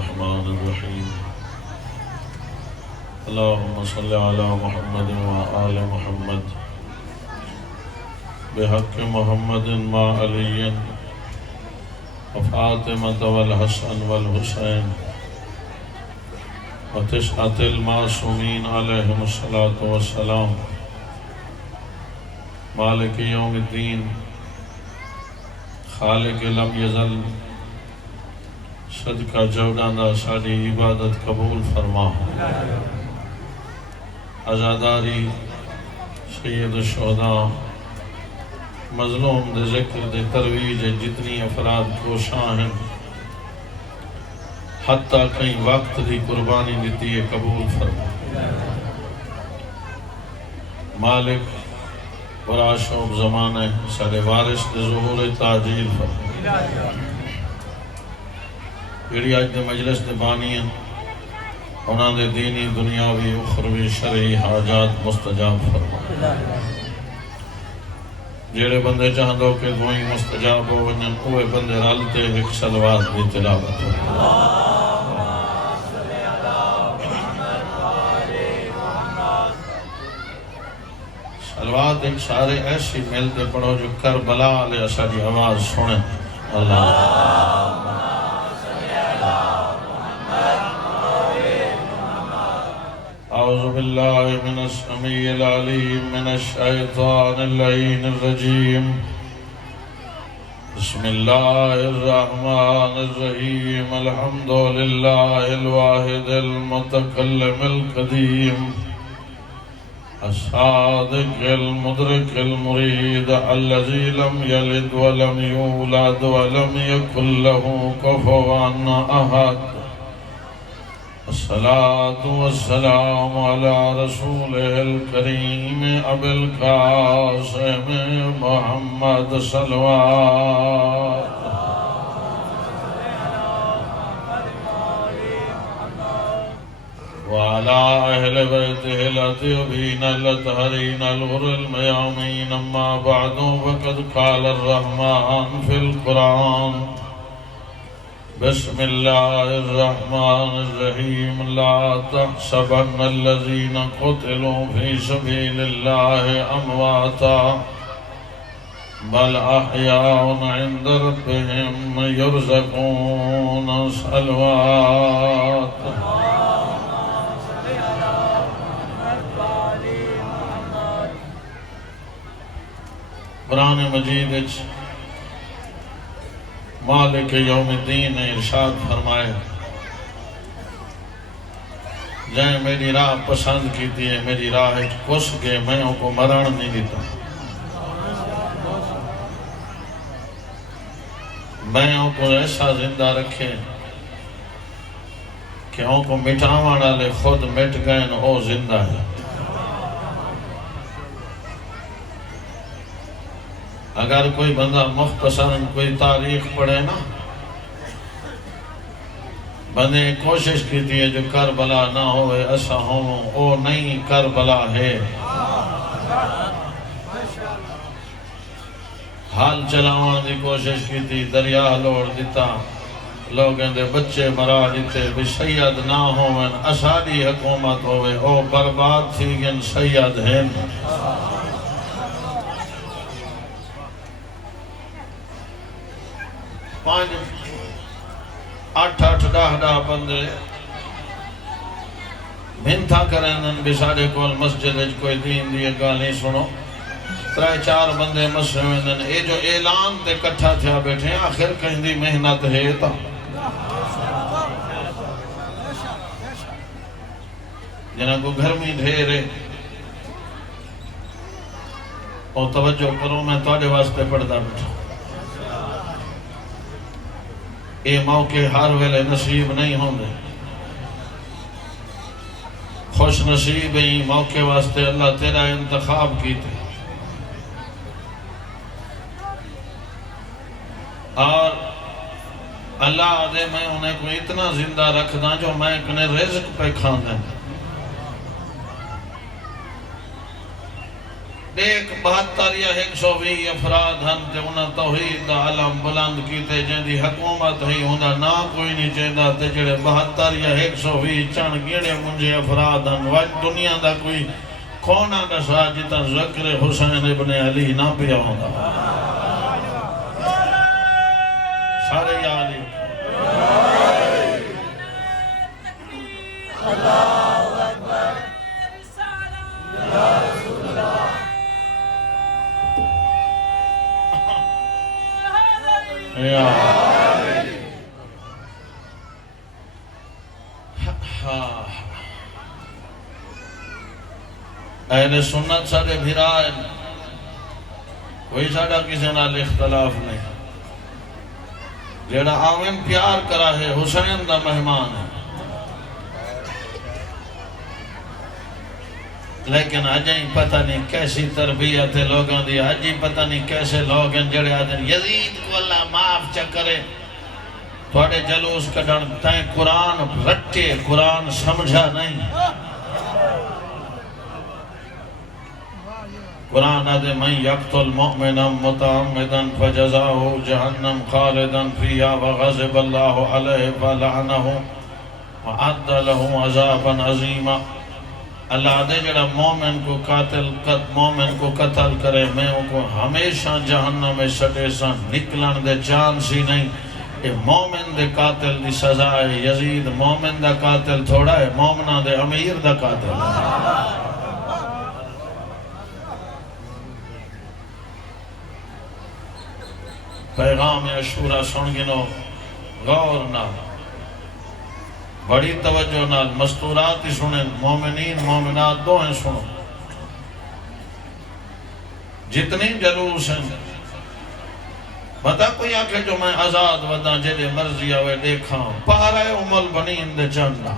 الرحمن الرحيم اللهم صل على محمد وآل محمد بحق محمد مع علي وفاطمة والحسن والحسين وتسعة المعصومين عليهم الصلاة والسلام مالک یوم الدین خالق لم یزل صدقہ جوڑاندہ ساری عبادت قبول فرما عزاداری سید الشہداء مظلوم دے ذکر دے ترویج جتنی افراد کوشاں ہیں حتیٰ کئی وقت دی قربانی دیتی ہے قبول فرما مالک برا شوق زمانہ سارے وارث دے ظہور تاجیل فرما جڑی آج دے مجلس دے بانی ہیں انہاں دے دینی دنیاوی اخروی شرعی حاجات مستجاب فرما جڑے بندے چاہندو کہ دعائیں مستجاب ہو ونجن اوے بندے رالتے ایک صلوات بھی تلاوت ہو صلوات ایک سارے ایسی ملتے پڑھو جو کربلا علیہ ساری آواز سنیں اللہ أعوذ بالله من السميع العليم من الشيطان اللعين الرجيم بسم الله الرحمن الرحيم الحمد لله الواحد المتكلم القديم الصادق المدرك المريد الذي لم يلد ولم يولد ولم يكن له كفوا أحد الصلاة والسلام على رسوله الكريم أبي القاسم محمد صلوات وعلى أهل بيته الأطيبين الأطهرين الغر الميامين أما بعد فقد قال الرحمن في القرآن بسم الله الرحمن الرحيم لا تحسبن الذين قتلوا في سبيل الله أمواتا بل أحياء عند ربهم يرزقون صلوات قرآن مجید مالک یوم الدین نے ارشاد فرمائے جائیں میری راہ پسند کیتی ہے میری راہ کس گئے میں ان کو مران نہیں دیتا میں ان کو ایسا زندہ رکھے کہ ان کو مٹاوانا لے خود مٹ گئے وہ زندہ ہے اگر کوئی بندہ مختصراً کوئی تاریخ پڑھے نا بندے کوشش کی تھی جو کربلا نہ ہوئے ایسا ہوں او نہیں کربلا ہے حال چلاوان دی کوشش کی تھی دریا لوڑ دیتا لوگیں دے بچے مرا دیتے بھی سید نہ ہوئے اساری حکومت ہوئے او برباد تھی گن سید ہیں آٹھ ڈاہ بندے بھنتھا کریں بسارے کول مسجد کوئی دین دیئے گالی سنو ترائے چار بندے مسجد میں اے جو اعلان تے کٹھا تھیا بیٹھے آخر کہیں دی محنت ہے تا جنہاں کو گھر میں ڈھیرے اور توجہ کرو میں توڑے واسطے پڑھتا بیٹھا اے موقع ہر ویلے نصیب نہیں ہوں دے خوش نصیب ہی موقع واسطے اللہ تیرا انتخاب کیتے اور اللہ دے میں انہیں کو اتنا زندہ رکھ دا جو میں کنے رزق پہ کھان دیں ایک 72 یا 120 افراد ہن تے انہاں توحید دا علم بلند کیتے جن دی حکومت ہی ہوندا نا کوئی نہیں چاہندا تے جڑے 72 یا 120 چن گیڑے منجے افراد ہن وج دنیا دا کوئی کونا دسا جتا ذکر حسین ابن علی نہ پیا ہوندا سارے یاد اللہ اکبر یا رسول اللہ اہل سنت سارے بھرائن کوئی ساڑا کسی نال اختلاف نہیں جیڑا آمین پیار کرا ہے حسین دا مہمان ہے لیکن آجائیں پتہ نہیں کیسی تربیت ہے لوگوں دی آجائیں پتہ نہیں کیسے لوگ ہیں جڑے آدھیں یزید کو اللہ معاف چکرے تھوڑے جلوس کڑھن تائیں قرآن رٹے قرآن سمجھا نہیں قرآن آدھے من یقتل مؤمنا متعمدا فجزاؤ جہنم خالدا فیہا وغضب اللہ علیہ فلعنہ وعد لہ عذابا عظیما اللہ دے جڑا مومن کو قتل کرے میں ان کو ہمیشہ جہنم میں سٹے سن نکلن دے چانس ہی نہیں یہ مومن دے قاتل دی سزا ہے یزید مومن دا قاتل تھوڑا ہے مومنہ دے امیر دا قاتل ہے پیغام عاشورہ سن گنو غور نہ بڑی توجہ نال مستورات ہی سنیں مومنین مومنات دو ہیں سنو جتنی جلوس ہیں بتا کوئی آکھے جو میں آزاد ودا جلے مرضی آوے دیکھاں پہرے امال بنین دے چنڈا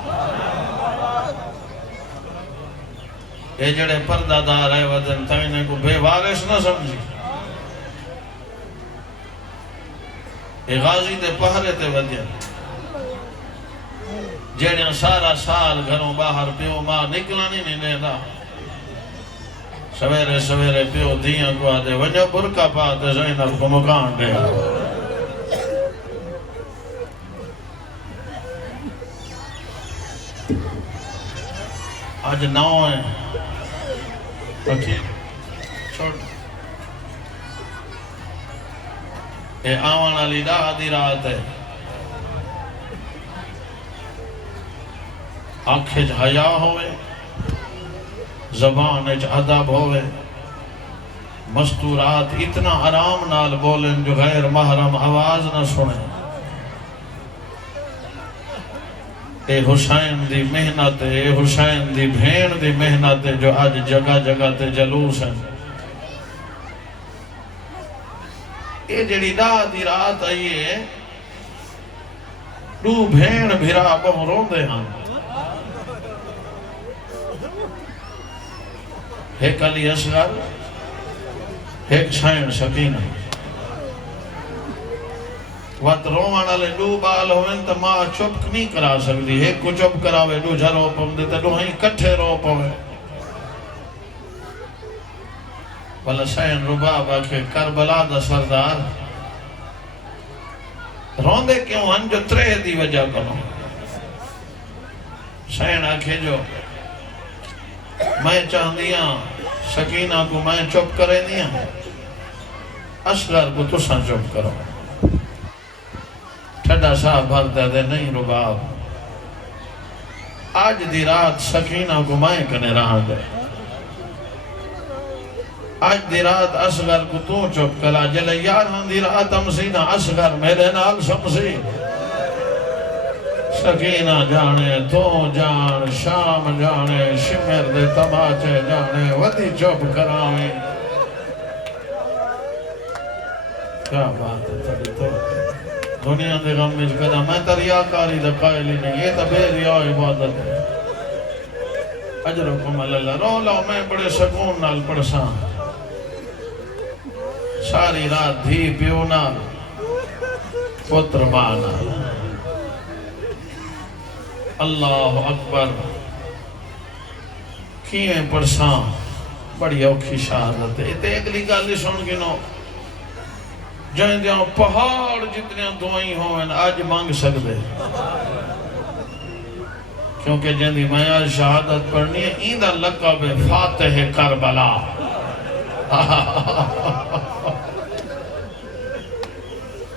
اے جڑے پردہ دار ہے ودن تائنے کو بے وارش نہ سمجھی اے غازی دے پہرے تے ودین جیڑیاں سارا سال گھروں باہر پیو ماں نکلانی نہیں دینا سویرے سویرے پیو دیاں کو آدھے ونجا برکا پاتے زینب کو مکان دے آج 9 ہیں پکی چھوڑ اے آوان علی دا آدھی رات ہے آنکھیں حیا ہوئے زبان ادب ہوئے مستورات اتنا آرام نال بولن جو غیر محرم آواز نہ سنیں اے حسین دی محنت اے حسین دی بھین دی محنت جو آج جگہ جگہ تے جلوس ہیں اے جڑی دا دی رات آئیے دو بھین بھرا بہن روندے ہیں ایک علی اصغر ایک چھائن سکینہ وقت روان علی دو بال ہوئن تا ماں چپ نہیں کرا سکتی ایک کو چپ کراوے دو جھا رو پم دیتا دو ہی کٹھے رو پوے والا سین ربابہ کے کربلا دا سردار روندے کیوں ہن جو ترے دی وجہ کنو سین آکھے جو میں چاہندیاں سکینہ کو میں چپ کرے دیا اصغر کو تساں چپ کرو ٹھڈا صاحب بھرتا دے نہیں رباب آج دی رات سکینہ کو میں کنے رہا دے آج دی رات اصغر کو تو چپ کرا جلے یار ہاں دی رات امسینہ اصغر میرے نال سمسی سکینہ جانے تو جان شام جانے شمر دے تماچے جانے ودی چپ کراویں کیا بات ہے تڑی تو دنیا دے غم میں کہا میں تا ریاکاری دا قائل ہی نہیں یہ تا بے ریا عبادت ہے اجرکم اللہ رو لو میں بڑے سکون نال پڑسان ساری رات دھی پیو نال پتر ماں نال اللہ اکبر کیے پرسان بڑی اوکھی شہادت ہے. تے اگلی گل سن کے نو جہاں پہاڑ جتنے دعائیں ہوئے آج مانگ سکتے کیونکہ جہاں میں آج شہادت پڑھنی ہے ایندہ لقب فاتح کربلا.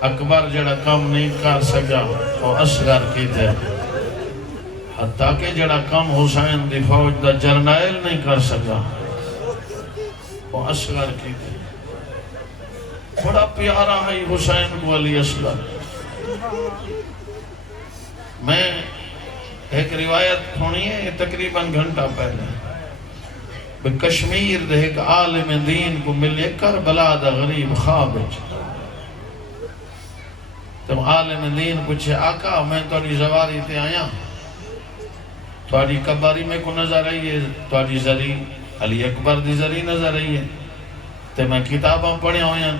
اکبر جڑا کم نہیں کر سکا وہ اصغر کی تھے، حتیٰ کہ جڑا کم حسین دی فوج دا جرنائل نہیں کر سکا وہ اصغر کی تھے. بڑا پیارا ہے حسین کو علی اصغر. میں ایک روایت سنی ہے تقریباً گھنٹہ پہلے کشمیر دے ایک عالم دین کو ملے کربلا دا غریب خواب. تم عالم دین پوچھے آقا میں توڑی زواری تے آیا توڑی قبری میں کو نظر آئی ہے توڑی زری علی اکبر دی زری نظر آئی ہے تے میں کتاباں پڑھے ہویا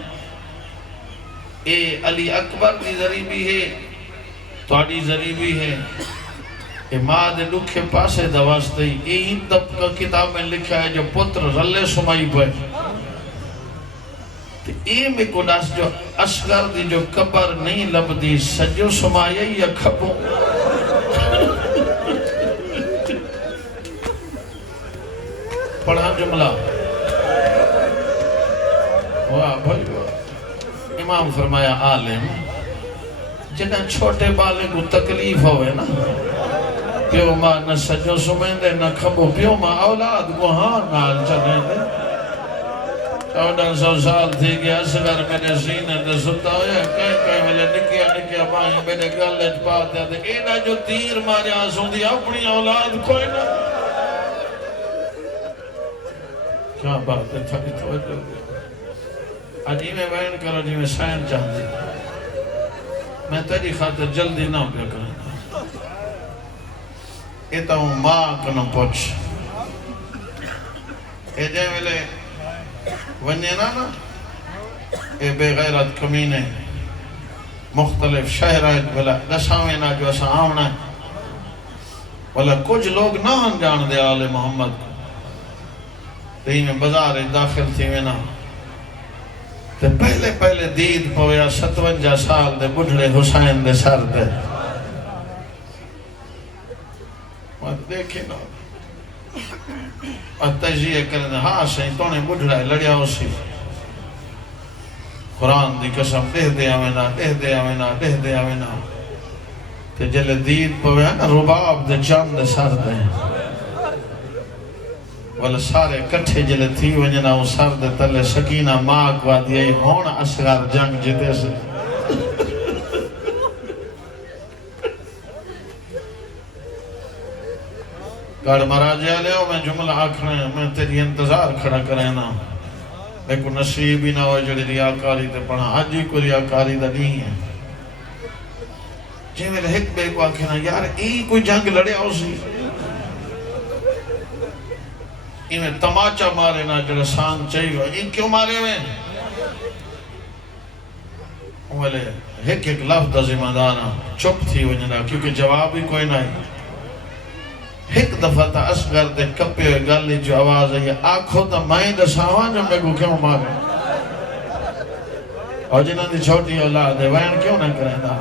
اے علی اکبر دی زری بھی ہے توڑی زری بھی ہے اے ماں دے لکھے پاسے دواستے اے ہی طبق کتاب میں لکھا ہے جو پتر رلے سمائی پہ اے میں کو ناس جو اصغر دی جو قبر نہیں لبدی سجو سمائی یا کھپو. پڑھا جملہ واہ بھائی واہ. امام فرمایا عالم جنہیں چھوٹے بالے کو تکلیف ہوئے نا پیو ماں نہ سجو سمائیں دے نہ کھپو پیو ماں اولاد کو ہاں نال چلیں دے 1400 سال تھی گیا اصغر میرے سینے دے ستا ہویا کہیں ملے نکیا باہیں میرے گلج پاتے ہیں اینا جو تیر مارے آنسوں دی اپنی اولاد کوئی نہ. کیا بات ہے تھوڑی توجہ آجی میں بیان کرو جی میں سائن چاہ دی میں تیری خاطر جلدی نہ پیا کرنا ایتا ہوں ماں کنو پوچھ اے جے ملے ونجے نا اے بے غیرت کمینے مختلف شہرائت بلا دساویں نا جو اسا آمنا ہے بلا کچھ لوگ نہ جان دے آل محمد کو تہی میں بازار داخل تھی میں نا تے پہلے دید پویا 57 سال دے بڑھڑے حسین دے سر دے دیکھیں نا اور تجزیہ کرنے ہاں سہی تو نے بڑھڑا ہے لڑیا اسی قرآن دی قسم دہ دے آمینا تے جلے دید پویا نا رباب دے چاند دے سر دے والا سارے کٹھے جلے تھی ونجنا وہ سر دے تلے سکینہ ماں کو دیا ہون اصغر جنگ جتے سے گاڑ مراجعہ لے ہو میں جملہ آکھنا ہے میں تیری انتظار کھڑا کریں نا میں کو نصیب ہی نہ ہوئے جڑی ریاکاری تے پڑھا آج ہی کو ریاکاری دا نہیں ہے جی میرے حق بے کو آکھنا یار کوئی جنگ لڑے ہو سی میں تماچا مارے نا جڑا سان چاہیے کیوں مارے میں بولے ایک لفظ ذمہ دارا چپ تھی وجنا کیونکہ جواب ہی کوئی نہیں. ایک دفعہ تا اصغر دے کپے گلی جو آواز ہے آنکھوں تا مائیں دساواں جو میں کو کیوں مارے اور جنہاں دی چھوٹی اولاد ہے وین کیوں نہ کریں دا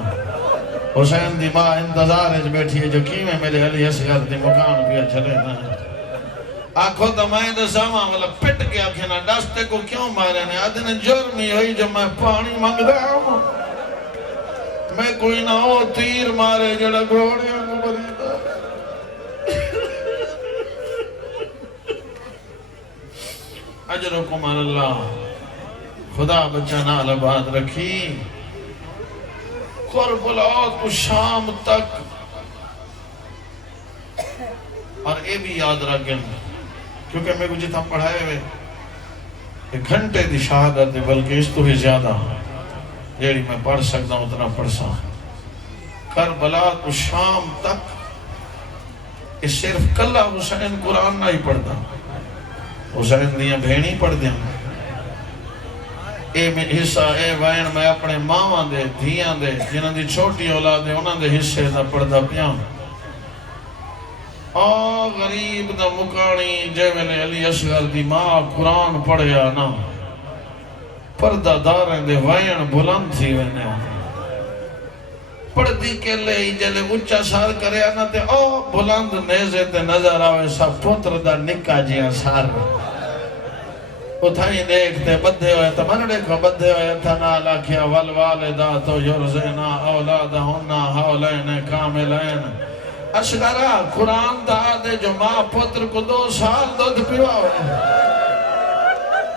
حسین دی ماں انتظار ہے بیٹھی ہے جو کیویں میرے علی اصغر دی مکان پیا چلے نا آنکھوں تا مائیں دساواں والا پٹ کے آنکھیں ڈستے کو کیوں مارے نے آدھنے جرمی ہوئی جو میں پانی مانگ رہا ہوں میں کوئی نہ ہو تیر مارے جڑا گھوڑیاں کو بریدہ اجرکم اللہ خدا بچہ نال آباد رکھی قرب العود کو شام تک اور اے بھی یاد رکھیں کیونکہ میں کو جتنا پڑھائے ہوئے ایک گھنٹے دی شہادت ہے بلکہ اس تو بھی زیادہ جیڑی میں پڑھ سکتا ہوں اتنا پڑھ سا کربلا کو شام تک اس صرف کلہ حسین قرآن نہ ہی پڑھتا حسین دیاں بھینی پڑھ دیا اے میں حصہ اے وین میں اپنے ماں دے دھیاں دے جنہاں دی چھوٹی اولاد دے انہاں دے حصے دا پڑھ دا پیاں آ غریب دا مکانی جے ویلے علی اصغر دی ماں قرآن پڑھیا نا پردہ داریں دے وائن بلند تھی وینے پڑھ دی کے لے جلے اچھا سار کرے آنا تے او بلند نیزے تے نظر آوے سا پتر دا نکا جیاں سار اتھائی دیکھتے بدھے ہوئے تا منڈے کو بدھے ہوئے تھا نالا کیا والوالداتو یرزینا اولادہنہ حولین کاملین اصغرہ قرآن دا دے جو ماں پتر کو 2 سال دودھ پیوا ہوئے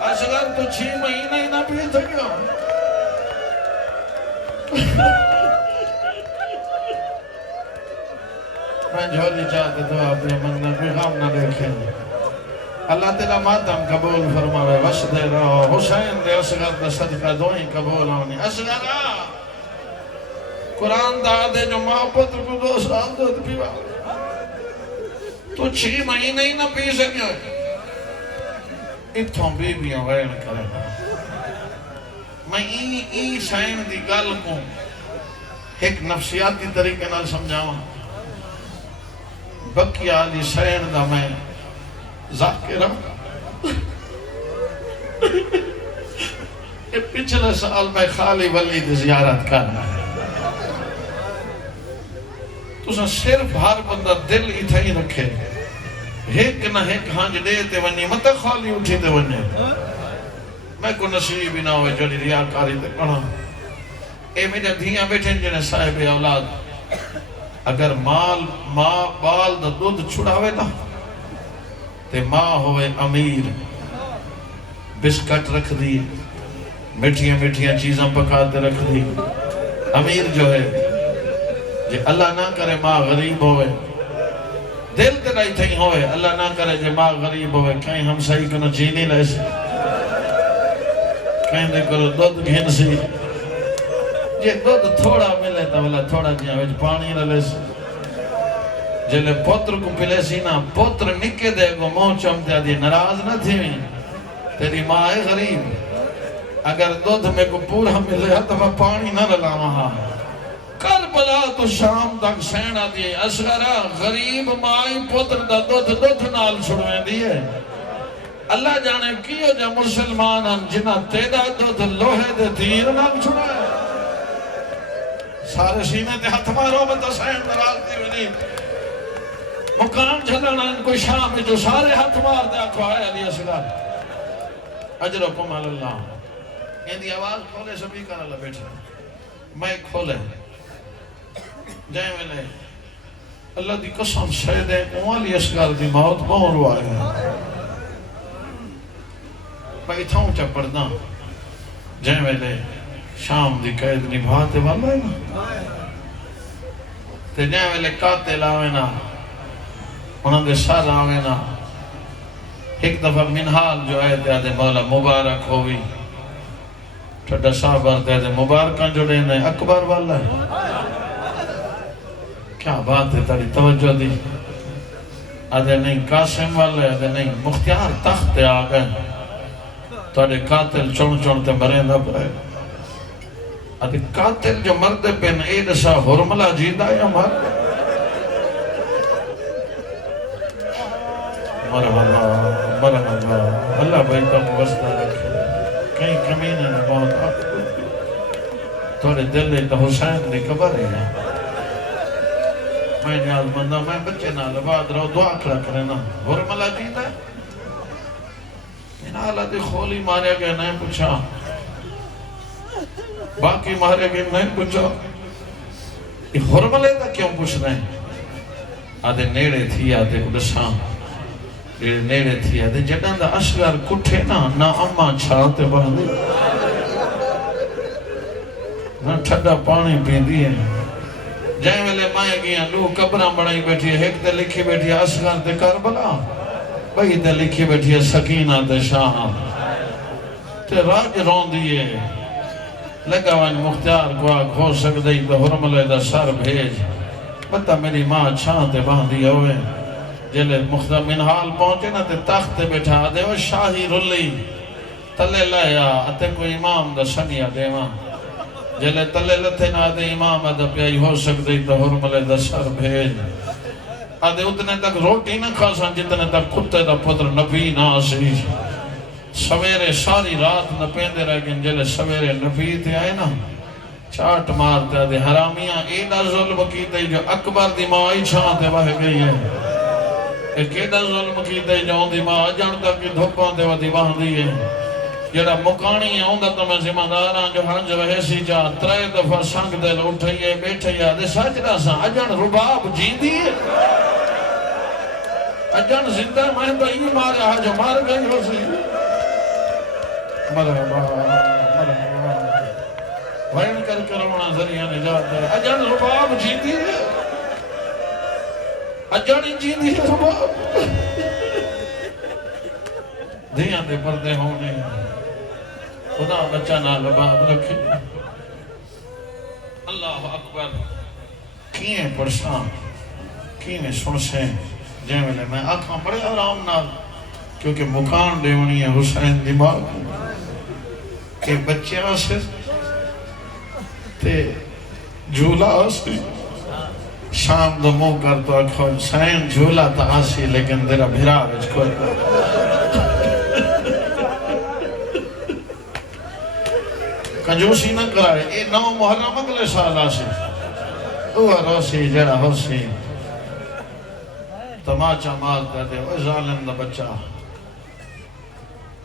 اصغر تو 6 مہینے ہی نہ پی سکیا میں جھولی چاہتے تو آپ نے منگنا کوئی غام نہ دیکھیں اللہ تعالیٰ ماتم قبول فرماوے وش دے رہو حسین دے اصغر دے صدقہ دوئیں قبول آنی اصغرہ قرآن دا دے جو ماں پتر کو 2 سال دودھ پیوا تو 6 مہینے ہی نہ پی سکے اتھوں بیبیاں وین کرے میں ای شائن دی گل کو ایک نفسیاتی طریقے نال سمجھاؤں بکیا علی شائن دا میں ذاکرہ پچھلے سال میں خالی ولی دی زیارت کرنا ہے تو صرف ہر بندہ دل اتھا ہی رکھے ایک نہ ایک ہانج دے تے ونی مت خالی اٹھی تے ونی میں کو نصیب ہی نہ ہوئے جڑی ریاکاری تے پڑھا اے میرے دھیاں بیٹھیں جنہیں صاحب اولاد اگر ماں بال دا دودھ چھڑاوے نا تے ماں ہوئے امیر بسکٹ رکھ دی مٹھیاں چیزاں پکاتے رکھ دی امیر جو ہے جے اللہ نہ کرے ماں غریب ہوئے دل تے نہیں تھیں ہوئے اللہ نہ کرے جے ماں غریب ہوئے کہیں ہم صحیح کنو چینی لے سے کہیں دے کرو دودھ گھن سی جے دودھ تھوڑا ملے تا والا تھوڑا جیاں ویچ پانی لے سے جلے پوتر کو پلے سی نا پوتر نکے دے گو مون چمتے دی نراز نہ تھی میں تیری ماں ہے غریب اگر دودھ میں کو پورا ملے تو میں پانی نہ للا وہاں کربلا تو شام تک سینہ دی اصغرہ غریب مائی پوتر دا دودھ نال چھڑویں دیئے اللہ جانے کیوں جا مسلمان جنہ تیدا دودھ لوہے دے تیر نال چھڑویں سارے سینے دے ہتھ مارو بتا سین نراز دی ونی مقام جھلنا ان کو شام میں جو سارے ہاتھ مار دے آکھو آئے علی اصغر اجرکم اللہ یہ دی آواز کھولے سبھی کر اللہ بیٹھا میں کھولے جائیں میں اللہ دی قسم شہد ہے علی اصغر دی موت بہن رو آئے ہیں میں اتھاؤں چا پڑھنا جائیں میں شام دی قید نبھاتے والا ہے نا تے جائیں میں قاتل آوے نا انہوں نے سر آوے نا ایک دفعہ منحال جو ہے دے مولا مبارک ہوئی ٹھڑا صاحبار دے مبارکاں جو لینے اکبر والا ہے کیا بات ہے تاری توجہ دی آدھے نہیں قاسم والا ہے آدھے نہیں مختیار تخت آگئے تو آدھے قاتل چون تے مرے نہ پڑے آدھے قاتل جو مردے پہ اید سا حرملہ جیدہ یا مر مرحبا اللہ بھائی کا مبستہ رکھے کہیں کمینے نے بہت آپ تھوڑے دل لے تو حسین نے قبر ہے میں نیاز مندہ میں بچے نہ لباد رہو دعا کھڑا کرے نا حرملہ جیدہ ہے انہا اللہ دی خولی مارے گئے نہیں پوچھا باقی مارے گئے نہیں پوچھا یہ حرملے دا کیوں پوچھ رہے ہیں آدھے نیڑے تھی آدھے قدساں نیڑے تھی آدھے جڑن دا اصغر کٹھے نا اممہ چھاتے باندھے نا ٹھڑا پانی پین دیئے جائیں ویلے مائیں گیاں لو قبرہ بڑھائی بیٹھی ہے ایک دے لکھی بیٹھی ہے اصغر دے کربلا بھئی دے لکھی بیٹھی ہے سکینہ دے شاہ تے راج رون دیئے لگا وان مختار کو آگ ہو سکتے تو حرملے دا سر بھیج بتا میری ماں چھانتے باندھی ہوئے جلے مختار منحال پہنچے نا تے تخت بیٹھا دے وہ شاہی رلی تلے لیا اتے کوئی امام دا سنیا دے ماں جلے تلے لتے نا دے امام دا پیائی ہو سکتے تو حرملے دا سر بھیج آدھے اتنے تک روٹی نہ کھا سن جتنے تک کتے دا پتر نبی نہ آسی سویرے ساری رات نہ پیندے رہ گئے جلے سویرے نبی تے آئے نا چاٹ مارتے آدھے حرامیاں ایڈا ظلم کیتے جو اکبر دی ماں ہی چھانتے بہ گئی ہے ایک ایڈا ظلم کیتے جو دی ماں جان تک کی دھوپاں تے ودی باہ دی ہے جڑا مکانی ہے ہوندہ تو میں ذمہ داراں جو ہنج رہے سی جا 3 دفعہ سنگ دل اٹھائیے بیٹھائیے آدھے ساجرہ سا اجان رباب جیندی ہے اجان زندہ میں تو ہی مارا جو مار گئی ہو سی مرحبا مرحبا وین کر کرونا ذریعہ نجات ہے اجان رباب جیندی ہے اجان جیندی ہے رباب دھیاں دے پردے ہونے خدا بچہ نہ لباب رکھے اللہ اکبر کیے پرشان کیے سنسے جے ملے میں آنکھاں بڑے آرام نہ کیونکہ مکان دیونی ہے حسین دماغ کہ بچے آسے تے جھولا آسی شام دو مو کر تو اکھو حسین جھولا تا آسی لیکن تیرا بھرا بچ کوئی کنجوسی نہ کرائے اے 9 محرم اگلے سال آسی اوہ روسی جڑا ہوسی تماچا مار کہتے اوہ ظالم دا بچہ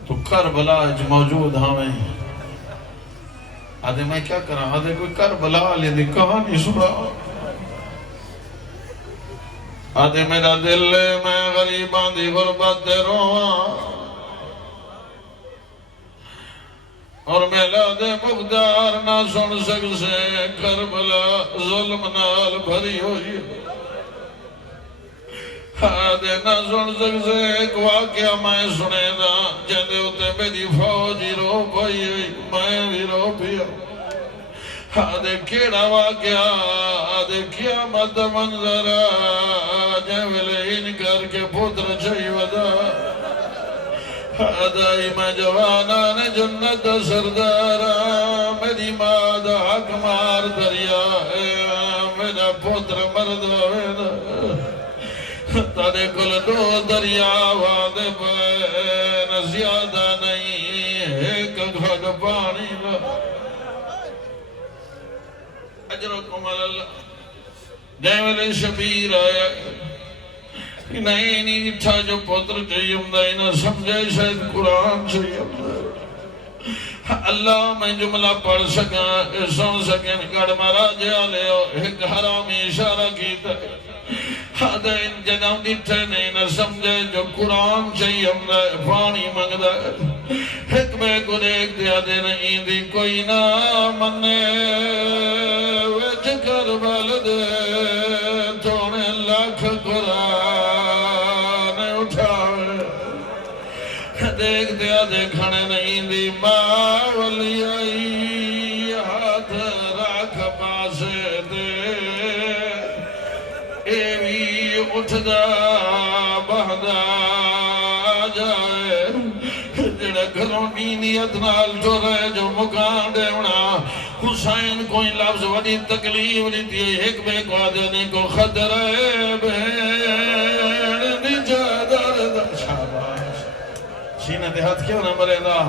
تو کربلا جو موجود ہمیں آدھے میں کیا کرا آدھے کوئی کربلا لے دی کہانی سنا آدھے میرا دل میں غریبان دی غربت دے رواں اور میلا دے مقدار نہ سن سک سے کربلا ظلم نال بھری ہوئی آدھے نہ سن سک سے ایک واقعہ میں سنے دا جہدے ہوتے میری فوجی رو پئی میں بھی رو پیا آدھے کیڑا واقعہ آدھے قیامت منظر جہاں ویلے انکار کے پتر چاہی ودا آدھائی میں جوانان جنت سردارا میری ماں دا حق مار دریا ہے میرا پتر مرد ہوئے تارے کل 2 دریا وادے پہ زیادہ نہیں ایک گھڑ پانی با اجرکم اللہ جیولی شبیر آیا نہیں تھا جو پتر چاہیے نہ سمجھے شاید قرآن چاہیے اللہ میں جملہ پڑھ سکا سن سکیں گڑ مارا جیا لے ایک حرامی اشارہ کیتا حد ان جنم دیٹھے نہیں نہ سمجھے جو قرآن چاہیے پانی منگ دا ایک میں کو دیکھ دیا دے نہیں دی کوئی نہ منے ویچ کر بل دے تونے لاکھ قرآن دیکھ دیا دیکھنے نہیں دی ماں ولی آئی ہاتھ راکھ پاسے دے ایوی اٹھ دا بہدا جائے جڑا گھروں نیت نال جو رہے جو مکان دیونا حسین کوئی لفظ وڈی تکلیف نہیں دی ایک بے کو آدھنے کو خطرے بین نجا درد شاباش سینہ دے ہاتھ کیوں نہ مرے دا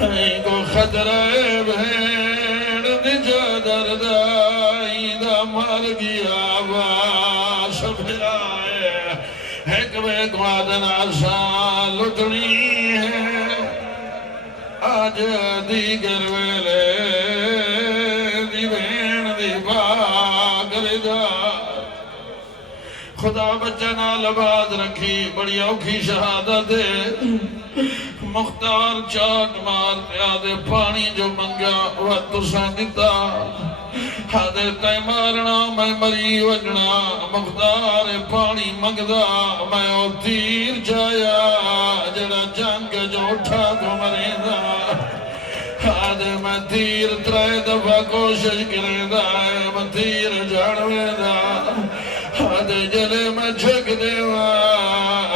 این کو خطرے بین نجا درد ایدہ مر گیا باش بھرائے ایک بے کو آدھنا سا لٹنی ہے آج دیگر ویلے دی بین دی باگر دا خدا بچہ نال آباد رکھی بڑی اوکھی شہادت ہے مختار چاٹ مار پیادے پانی جو منگا وقت سا دیتا حدے تے مارنا میں مری وجنا مختار پانی منگدا میں او تیر جایا جڑا جنگ جو اٹھا کو مرے دا حدے میں تیر 3 دفعہ کوشش کرے دا میں تیر جاڑوے دا حدے جلے میں جھک دیوا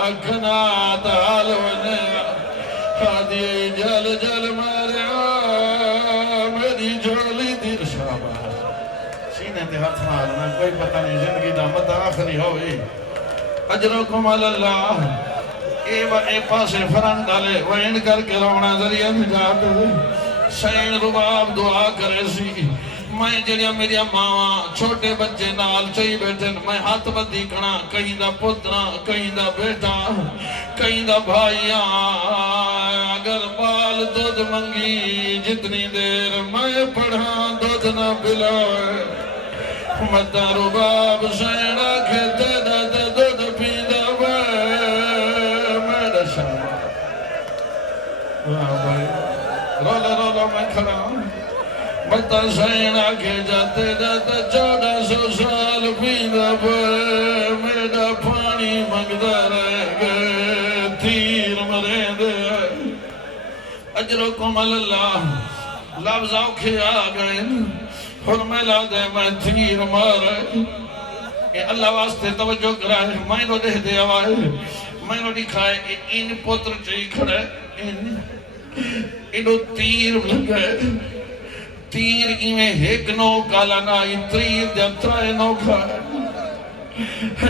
اکھنا تال ونے حدے جل جل ماریا میری جھولی دیر شابہ سینے تے ہاتھ مارنا کوئی پتہ نہیں زندگی دا مدہ آخری ہوئی اجرکم اللہ اے پاسے فرن ڈالے وین کر کے رونا ذریعہ نجات سین رباب دعا کرے سی میں جڑیا میری ماں چھوٹے بچے نال چاہی بیٹھے میں ہاتھ بدی کنا کہیں دا پترا کہیں دا بیٹا کہیں دا بھائیاں اگر بال دودھ منگی جتنی دیر میں پڑھا دودھ نہ پلائے متا رباب سینا کھیتے دا دودھ پی دا میرا شاہ رولا رولا میں کھڑا ہوں متا سینا کے جاتے جاتے 1400 سال پیدا پر میرا پانی مگدہ رہ گئے تیر مرے دے اجرکم اللہ لفظ اوکھے آ گئے حرملہ دے میں تیر مارے اے اللہ واسطے توجہ کرائے میں نو دے دے آوائے میں نو دکھائے ان پتر چاہی کھڑے انو تیر لگے تیر ایمیں ایک نو کالا نائی تیر جب ترائے نو کھائے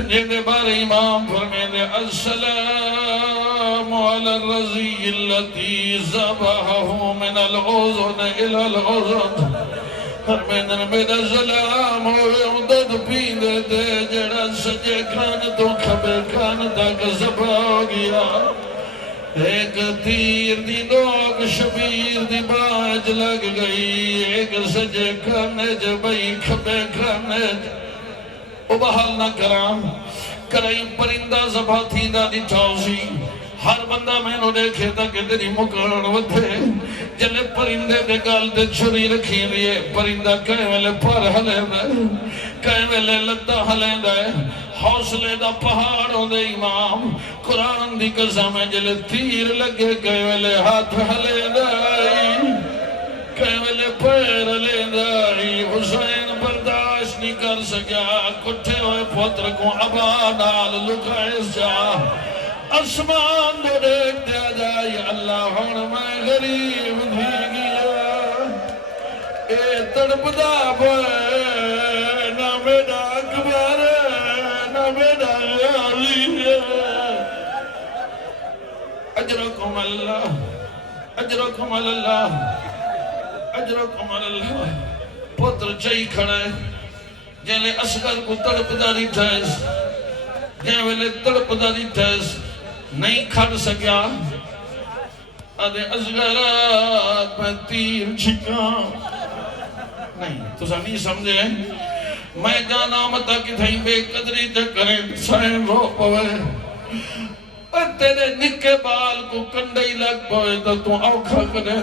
جیدے بار امام فرمے دے السلام علی الرضی اللتی زباہو من العوزن الى العوزن فرمے دے میرا سلام ہوئے امدد پیندے دے جڑا سجے کھان تو کھبے کھان تک زبا ہو گیا ایک تیر دی نوک شبیر دی باج لگ گئی ایک سجے کھانج بھئی کھبے کھانج او بحال نہ کرام کرائی پرندہ زبا تھی دا دی ٹھاؤسی ہر بندہ میں نو دیکھے تا کہ تیری مکرن ودھے جلے پرندے دے گال دے چھری رکھی لیے پرندہ کہیں ویلے پر ہلے دے کہیں ویلے لدہ ہلے دے حوصلے دا پہاڑوں دے امام قرآن دی قسم ہے جلے تیر لگے کہیں ویلے ہاتھ ہلے دائی کہیں ویلے پیر ہلے دائی حسین برداشت نہیں کر سکیا کٹھے ہوئے پتر کو ابا نال لکھائے جا اسمان دو دیکھ دیا جائے اللہ ہون میں غریب بھی گیا اے تڑپ دا بھائے نہ میرا اکبر نہ میرا غالی اجرکم اللہ اجرکم اللہ اجرکم اللہ پتر چاہی کھڑے جنہے اصغر کو تڑپ دا دی ٹھیس جنہے ویلے تڑپ دا دی ٹھیس نہیں کھڑ سکیا آدھے اصغرات میں تیر چھکا نہیں تو نہیں سمجھے میں جانا متا کہ تھیں بے قدری چکریں سائن رو پوے اور تیرے نکے بال کو کنڈئی لگ پوے تو اوکھا کرے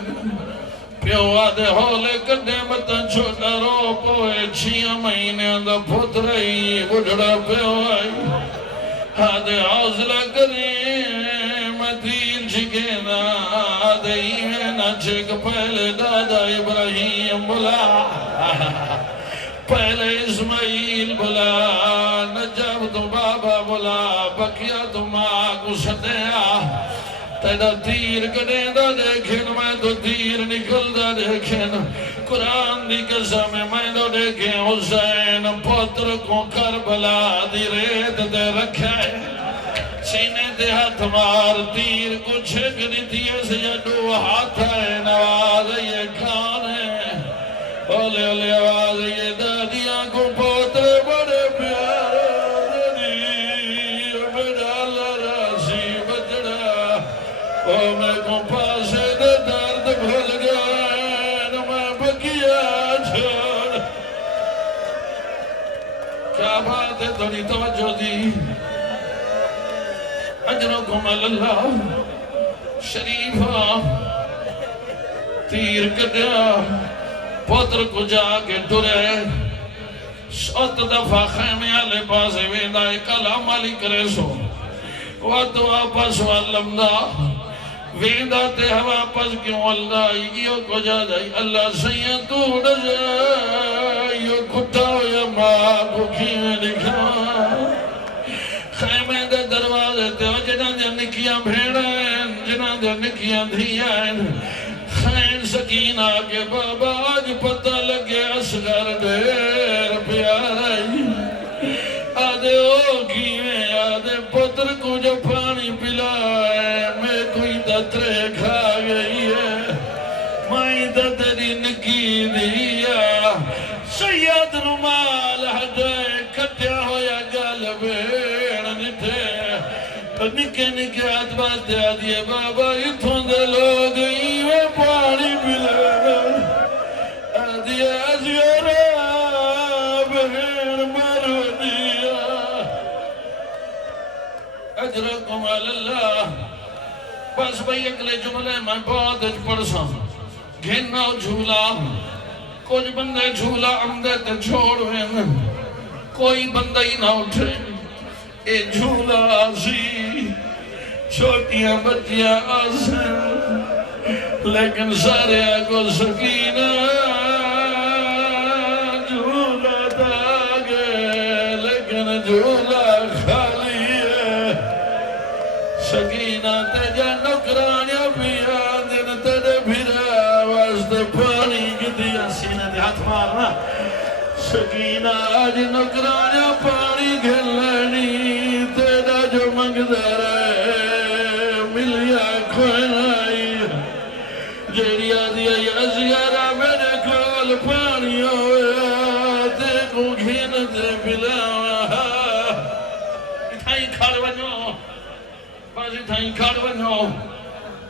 پیو آدھے ہولے کنڈے متا چھوٹا رو پوے 6 مہینے اندھا پھت رہی بڑھڑا پیو آئی آدھے حوصلہ کریں میں تیر چھکینا آدھے ایمینہ چھک پہلے دادا ابراہیم بلا پہلے اسماعیل بلا نجب تو بابا بلا بکیا تو ماں کو سدیا تیرا تیر کنے دا دیکھن میں تو تیر نکل دا دیکھن قرآن دی قسم میں تو دیکھیں حسین پتر کو کربلا دی ریت دے رکھے سینے دے ہاتھ مار تیر کو چھک دیئے سے جدو ہاتھ ہے نواز یہ کھانے اولے اولے آواز یہ دادیاں کو پتر بڑے پیارے او میں کو پاسے دے درد بھل گئے میں بکیا چھوڑ کیا بات ہے تھوڑی توجہ دی اجرکم اللہ شریفہ تیر کٹیا پتر کو جا کے ٹرے 7 دفعہ خیمے آلے پاسے ویدہ کلام علی کرے سو واتو آپس واللمدہ ویندہ تے ہوا پس کیوں اللہ یہ کو جا جائی اللہ سید تو رجائی یہ کھٹا ہویا ماں کو کھیمیں لکھا خیمے دے دروازے تے جنہ دے نکیاں بھیڑیں جنہ دے نکیاں دھیائیں خین سکینہ کے بابا آج پتہ لگے اصغر دیر پیارائی آدھے کیویں آدھے پتر کو جو پانی پلائے میں کوئی دترے کھا گئی ہے میں دتری نکی دیا سید رومال ہدے کٹیا ہویا گل بیڑ نٹھے نکے نکے ہاتھ بات دیا دیے بابا اتھوں دے لوگ ایوے پانی پلائے آدھیا ازیارہ بہن مرو دیا اجرکم اللہ بس بھئی اگلے جملے میں بہت پڑھسا گھننا جھولا کچھ بندے جھولا عمدے تے چھوڑویں کوئی بندہ ہی نہ اٹھے اے جھولا آسی چھوٹیاں بچیاں آسیں لیکن سارے کو سکینہ جھولا داگے لیکن جھولا خالی ہے سکینہ تجھا نکرانیا پیا دن تجھے بھرا واسطے پانی کی دیا سینہ دے ہاتھ مارنا سکینہ آج نکرانیا پانی گھلنی تیرا جو منگدر ہے ملیا کوئی نہیں جیڑی آدھی ہے ازیارہ میرے کول پانی ہویا تے کو گھن دے بلاوا اتھائی کھڑ ونو بس اتھائی کھڑ ونو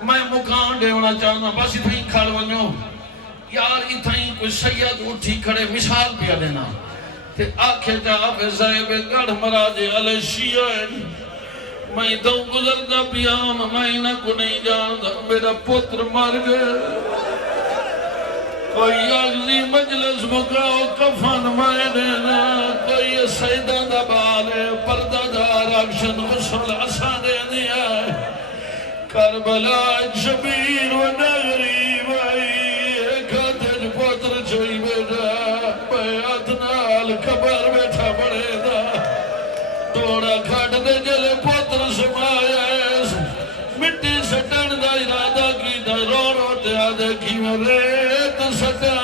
میں مکان دے ہونا چاہنا بس اتھائی کھڑ ونو یار اتھائی کوئی سید اٹھی کھڑے مثال پیا دینا تے آکھے جا پہ صاحب گڑھ مراجے علیہ شیعہ میں دو گزردہ پیام میں نہ کو نہیں جاندہ میرا پتر مر گئے کوئی آگزی مجلس مکاؤ کفن میں دینا کوئی سیدہ دبالے پردہ دار اکشن غسل اسانے دیا کربلا شبیر و نگری بھائی کھاتج پتر چھوئی بیٹا بیعت نال کبر بیٹھا بڑے دا توڑا کھٹ دے جلے پتر سمایا ایس مٹی سٹن دا ارادہ کی دا رو رو دیا دے کی ریت سٹا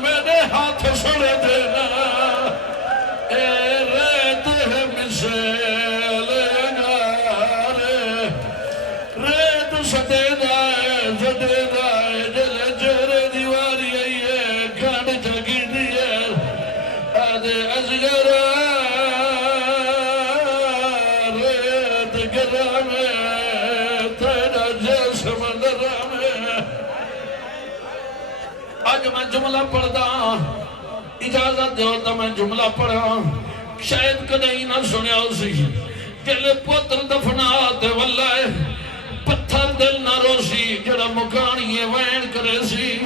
میرے ہاتھ سڑے دینا اے ریت ہے مسیل گارے ریت سٹے دائے سٹے دائے جلے جرے دیواری آئیے کھاڑ جگی دیئے آدھے ازگرہ آج میں جملہ پڑھ دا اجازت دیو تا میں جملہ پڑھا شاید کدئی نہ سنیا اسی جلے پتر دفناتے واللہ پتھر دل نہ روسی جڑا مکانی وین کرے سی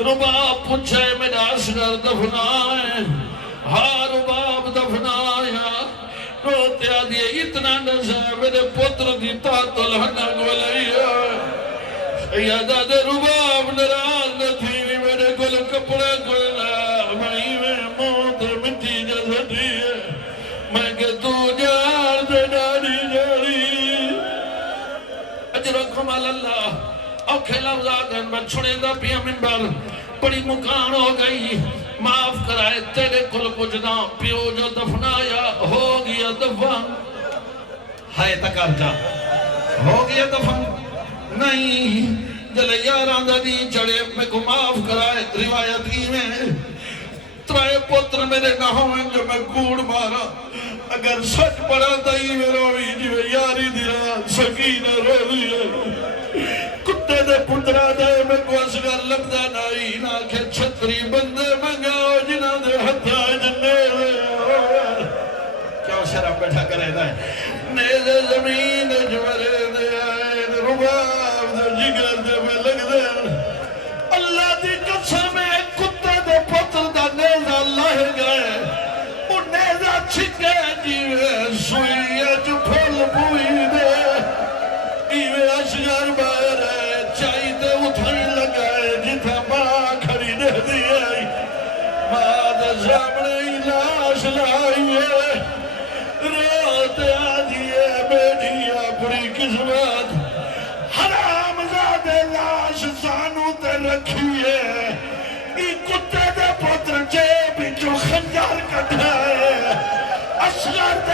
رباب پوچھے میرا اصغر دفنائے ہاں رباب دفنایا روتے آدھئے اتنا نزا میرے پتر دیتا تلہنہ گولئیہ سیدہ دے رباب نراز نہ تھی میرے گل کپڑے گولا میں موت مٹی جزدی ہے میں کہ تو جار دے ڈاڑی جاری اجرکم اللہ اوکھے لفظ آگن میں چھوڑے دا پیا منبر بڑی مکان ہو گئی معاف کرائے تیرے کل کچھ نہ پیو جو دفنایا ہو گیا دفن ہائے تکار جا ہو گیا دفن نہیں جلے یاران دا دین چڑے میں کو معاف کرائے روایت ہی میں ترائے پتر میرے نہ ہوئیں جو میں گوڑ مارا اگر سچ پڑا دائی میں روی جو یاری دیرا سکینہ رو لیا کتے دے پترہ دے میں کو اصغر لبدہ نائی نہ کہ چھتری بندے منگاؤ جنہ دے ہتھا جنے دے کیا شراب بیٹھا کرے دائے نیزے زمین جورے دے آئے رباب دے جگر دے میں لگ دے اللہ دی قسم ہے کتے دے پتر دا نیزہ اللہ گئے وہ نیزہ چھکے جیوے سوئی جو پھل پوئی دے ایوے اشگر باہر ہے چاہی دے اتھائی لگائے جتھا ماں کھڑی دے دی آئی ماں دے سامنے لاش لائیے روتے آدھیے بیٹھی اپنی قسمت حرام زادے لاش سانو تے رکھیے ای کتے دے پتر جے بھی جو خنجر کٹھائے اصغر دے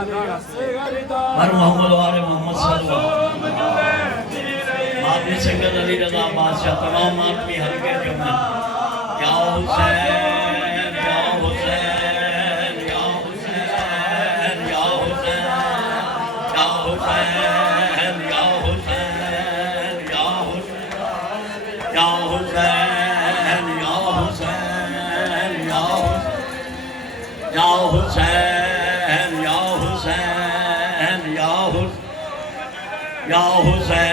ہر محمد والے محمد صلی اللہ آدمی سنگل علی رضا بادشاہ تمام آدمی حلقے جو میں یا حسین یا حسین یا حسین یا حسین یا حسین یا حسین یا حسین یا حسین یا حسین یا حسین یا حسین یا حسین یا حسین یا حسین